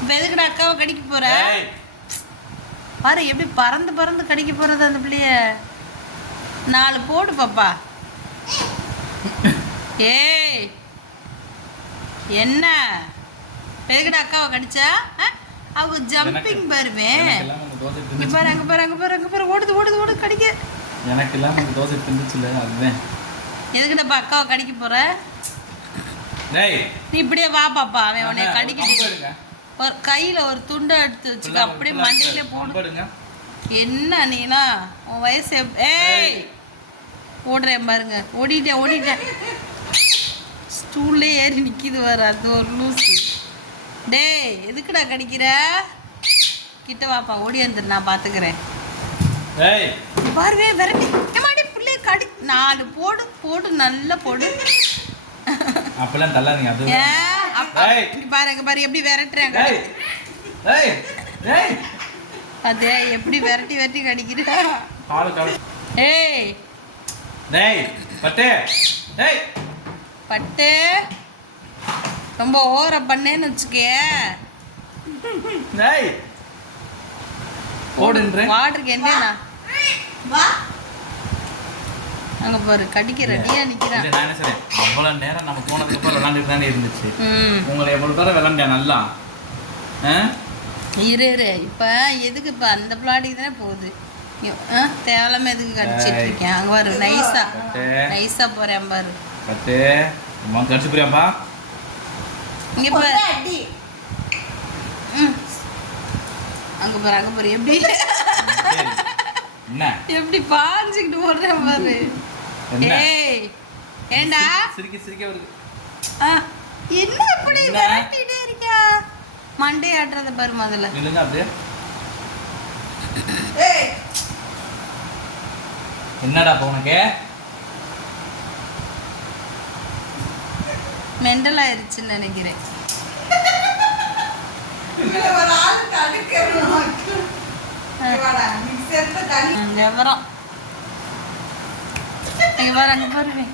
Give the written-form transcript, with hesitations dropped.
இப்போ எதுக்குடா அக்காவை கடிக்க போற? பாரு எப்படி பறந்து பறந்து கடிக்க போறது அந்த பிள்ளைய. 4 போடு பாப்பா. ஏய் என்ன எதுக்குடா அக்காவை கடிச்சா? அவங்க ஜம்பிங் பாருவேன். பாரு அங்க பாரு அங்க பாரு அங்க பாரு ஓடுது ஓடுது ஓடுது கடிக்க. எனக்கு எல்லாம் அந்த தோசை தின்னுச்சுல அதுதான். எதுக்குடா அக்காவை கடிக்க போற? டேய் நீ இப்படியே வா பாப்பா, அவன் உன்னை கடிக்கிட்டு ஒரு கையில ஒரு துண்டை எடுத்து வச்சுக்க, அப்படியே மண்டையில போடுங்க. என்ன நீனா உன் வயசு? ஏய் ஓடுறேன் பாருங்க, ஓடிட்டேன் ஓடிட்டேன். ஸ்டூல்லே ஏறி நிற்கிது வர அது ஒரு லூஸு. டேய் எதுக்குடா கடிக்கிற? கிட்ட வாப்பா, ஓடி வந்துடு, நான் பார்த்துக்கிறேன். பாருவே விரட்டி ஏமாடி பிள்ளைய கடி. 4 போடு போடு நல்லா போடு. அப்பெல்லாம் தள்ளாதீங்க. அது இங்க பாருங்க பாரு எப்படி விரட்டுறாங்க. அதே எப்படி விரட்டி விரட்டி கடிக்கிறா. ஏய் டேய் பட்டே டேய் பட்டு ரொம்ப ஓவரா பண்ணேன்னு வச்சுக்கே. டேய் ஓடுன்றேன். வாட்டருக்கு என்னன்னா வா அங்க பாரு கடிக்க ரெடியா நிக்கிறான். நான் என்ன சொல்றேன், அவ்வளவு நேரம் நம்ம போனதுக்கு அப்புறம் விளையாண்டுட்டு தானே இருந்துச்சு. உங்களை எவ்வளவு பேரை விளையாண்டா நல்லா. இரு இரு இப்ப எதுக்கு இப்ப அந்த பிளாட்டுக்கு தானே போகுது. தேவலாம எதுக்கு கடிச்சிட்டு இருக்கேன். அங்க பாரு நைஸா நைஸா போறேன் பாரு. பட்டு அம்மா கடிச்சு போறியாப்பா. இங்க பாரு அங்க பாரு அங்க பாரு எப்படி என்ன எப்படி பாஞ்சிக்கிட்டு போடுறேன் பாரு. ஏய் ஏண்டா சிரிக்க சிரிக்க வருது. என்ன இப்படி விரட்டிட்டே இருக்கா? மண்டே ஆட்டுறத பாரு முதல்ல. இல்லங்க அப்படியே. ஏய் என்னடா உனக்கு மெண்டல் ஆயிருச்சுன்னு நினைக்கிறேன். ஜவரம் அங்க பாரு அங்க பாருவேன்.